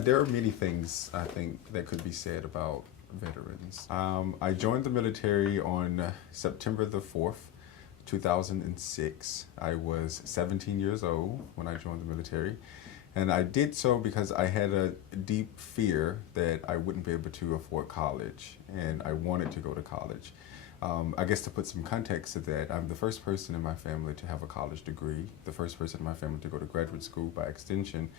There are many things I think that could be said about veterans. I joined the military on September the 4th, 2006. I was 17 years old when I joined the military. And I did so because I had a deep fear that I wouldn't be able to afford college, and I wanted to go to college. I guess to put some context to that, I'm the first person in my family to have a college degree, the first person in my family to go to graduate school by extension,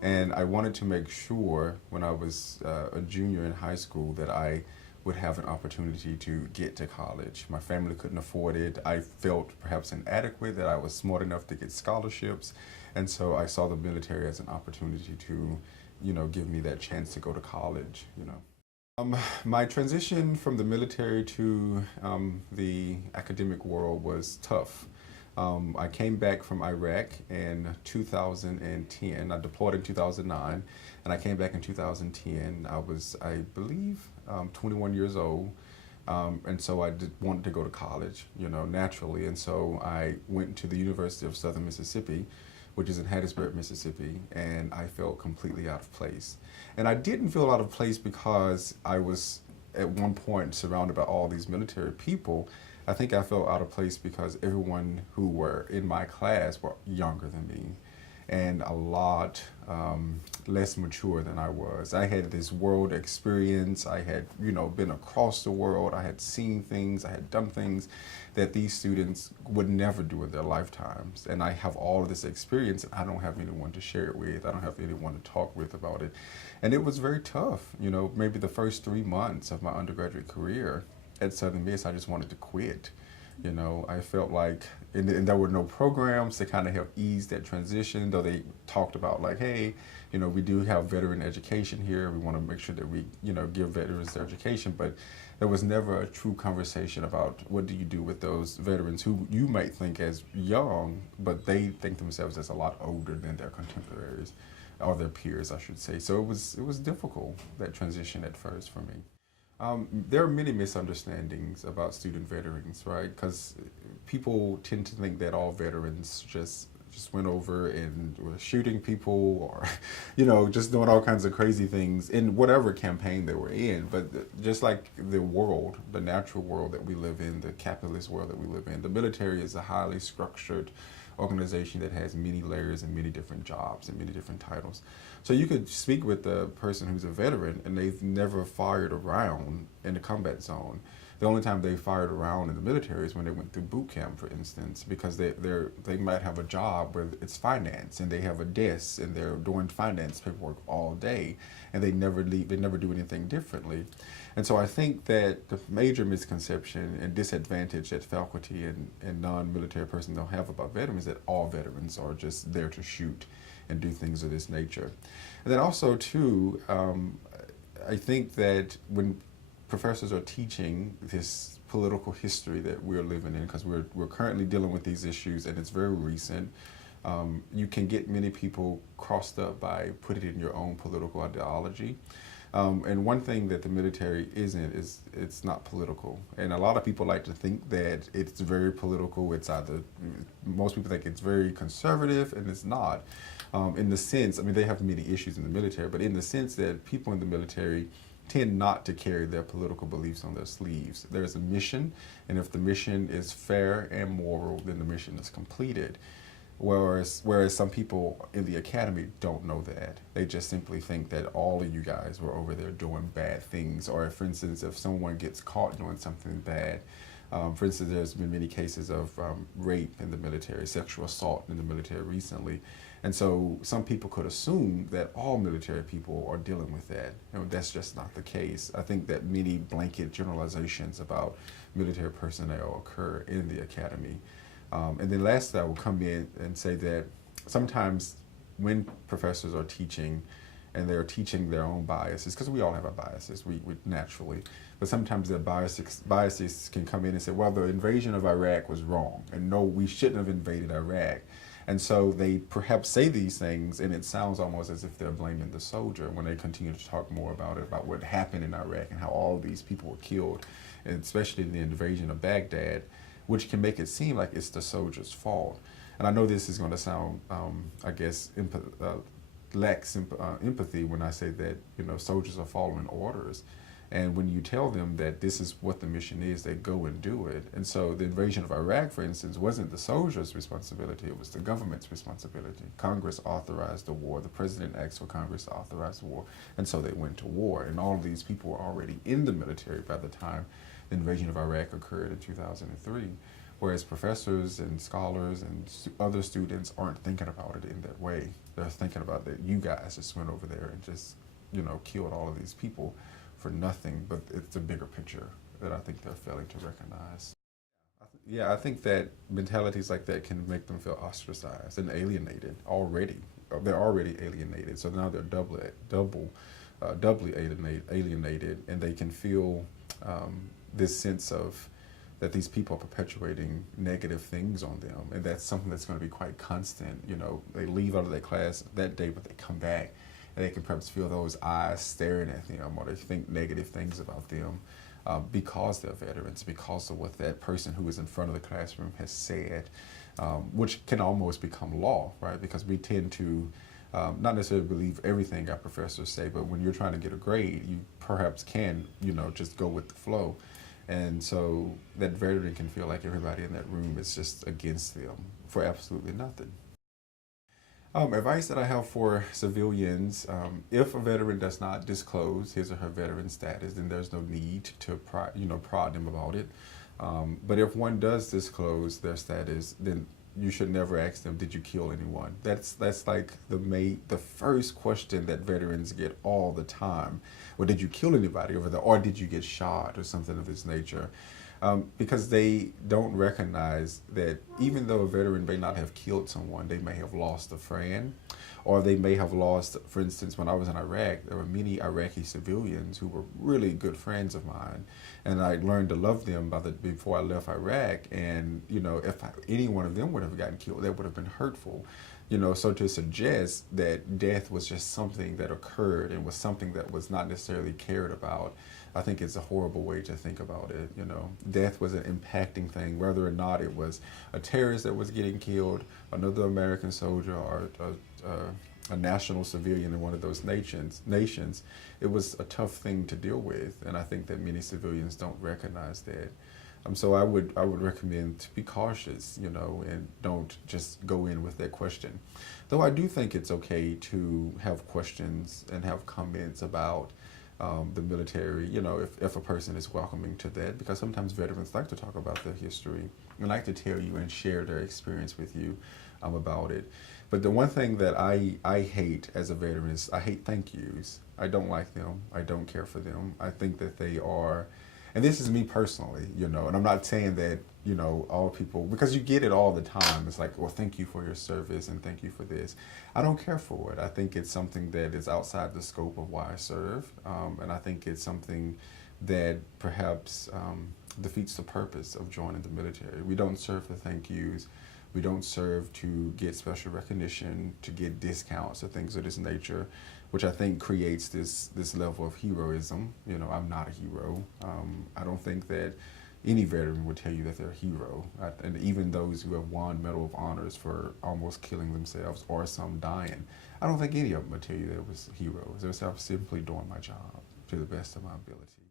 and I wanted to make sure when I was a junior in high school that I would have an opportunity to get to college. My family couldn't afford it. I felt perhaps inadequate, that I was smart enough to get scholarships, and so I saw the military as an opportunity to, give me that chance to go to college. My transition from the military to the academic world was tough. I came back from Iraq in 2010. I deployed in 2009, and I came back in 2010. I was, I believe, 21 years old, and so I wanted to go to college, naturally. And so I went to the University of Southern Mississippi, which is in Hattiesburg, Mississippi, and I felt completely out of place. And I didn't feel out of place because I was at one point surrounded by all these military people. I think I felt out of place because everyone who were in my class were younger than me and a lot less mature than I was. I had this world experience. I had, been across the world. I had seen things. I had done things that these students would never do in their lifetimes. And I have all of this experience, and I don't have anyone to share it with. I don't have anyone to talk with about it. And it was very tough. Maybe the first 3 months of my undergraduate career at Southern Miss, I just wanted to quit. I felt like, and there were no programs to kind of help ease that transition, though they talked about like, hey, we do have veteran education here. We want to make sure that we, give veterans their education, but there was never a true conversation about what do you do with those veterans who you might think as young, but they think themselves as a lot older than their contemporaries, or their peers, I should say. So it was difficult, that transition at first for me. There are many misunderstandings about student veterans, right? Because people tend to think that all veterans just went over and were shooting people, or, just doing all kinds of crazy things in whatever campaign they were in. But just like the world, the natural world that we live in, the capitalist world that we live in, the military is a highly structured organization that has many layers and many different jobs and many different titles. So you could speak with the person who's a veteran and they've never fired a round in the combat zone. The only time they fired a round in the military is when they went through boot camp, for instance, because they might have a job where it's finance and they have a desk and they're doing finance paperwork all day and they never leave, they never do anything differently. And so I think that the major misconception and disadvantage that faculty and non-military personnel have about veterans is that all veterans are just there to shoot and do things of this nature. And then also too, I think that when professors are teaching this political history that we're living in, because we're currently dealing with these issues and it's very recent, you can get many people crossed up by putting it in your own political ideology. And one thing that the military isn't is it's not political. And a lot of people like to think that it's very political. It's either, most people think it's very conservative, and it's not. In the sense, they have many issues in the military, but in the sense that people in the military tend not to carry their political beliefs on their sleeves. There's a mission, and if the mission is fair and moral, then the mission is completed. Whereas some people in the academy don't know that. They just simply think that all of you guys were over there doing bad things. Or for instance, if someone gets caught doing something bad, for instance, there's been many cases of rape in the military, sexual assault in the military recently. And so some people could assume that all military people are dealing with that. That's just not the case. I think that many blanket generalizations about military personnel occur in the academy. And then lastly, I will come in and say that sometimes when professors are teaching and they're teaching their own biases, because we all have our biases, we naturally, but sometimes their biases can come in and say, well, the invasion of Iraq was wrong, and no, we shouldn't have invaded Iraq. And so they perhaps say these things, and it sounds almost as if they're blaming the soldier when they continue to talk more about it, about what happened in Iraq and how all these people were killed, and especially in the invasion of Baghdad, which can make it seem like it's the soldier's fault. And I know this is going to sound, I guess, lack empathy when I say that, soldiers are following orders. And when you tell them that this is what the mission is, they go and do it. And so the invasion of Iraq, for instance, wasn't the soldiers' responsibility, it was the government's responsibility. Congress authorized the war. The president asked for Congress to authorize the war. And so they went to war. And all of these people were already in the military by the time the invasion of Iraq occurred in 2003. Whereas professors and scholars and other students aren't thinking about it in that way. They're thinking about that you guys just went over there and just, killed all of these people for nothing, but it's a bigger picture that I think they're failing to recognize. Yeah, I think that mentalities like that can make them feel ostracized and alienated already. They're already alienated, so now they're doubly alienated, and they can feel this sense of that these people are perpetuating negative things on them, and that's something that's going to be quite constant. They leave out of that class that day, but they come back, and they can perhaps feel those eyes staring at them, or they think negative things about them because they're veterans, because of what that person who is in front of the classroom has said, which can almost become law, right? Because we tend to not necessarily believe everything our professors say, but when you're trying to get a grade, you perhaps can, just go with the flow. And so that veteran can feel like everybody in that room is just against them for absolutely nothing. Advice that I have for civilians, if a veteran does not disclose his or her veteran status, then there's no need to prod them about it. But if one does disclose their status, then you should never ask them, did you kill anyone? That's like the first question that veterans get all the time. Or did you kill anybody over there? Or did you get shot or something of this nature? Because they don't recognize that even though a veteran may not have killed someone, they may have lost a friend, or they may have lost, for instance, when I was in Iraq, there were many Iraqi civilians who were really good friends of mine, and I learned to love them before I left Iraq. And if any one of them would have gotten killed, that would have been hurtful. So to suggest that death was just something that occurred and was something that was not necessarily cared about, I think it's a horrible way to think about it. Death was an impacting thing, whether or not it was a terrorist that was getting killed, another American soldier, or a national civilian in one of those nations. It was a tough thing to deal with, and I think that many civilians don't recognize that. So I would recommend to be cautious, and don't just go in with that question. Though I do think it's okay to have questions and have comments about the military, if a person is welcoming to that, because sometimes veterans like to talk about their history and like to tell you and share their experience with you about it. But the one thing that I hate as a veteran is I hate thank yous. I don't like them. I don't care for them. I think that they are, and this is me personally, and I'm not saying that, all people, because you get it all the time. It's like, well, thank you for your service and thank you for this. I don't care for it. I think it's something that is outside the scope of why I serve. And I think it's something that perhaps defeats the purpose of joining the military. We don't serve for thank yous. We don't serve to get special recognition, to get discounts or things of this nature, which I think creates this level of heroism. I'm not a hero. I don't think that any veteran would tell you that they're a hero. And even those who have won Medal of Honors for almost killing themselves or some dying, I don't think any of them would tell you they was heroes. They were simply doing my job to the best of my ability.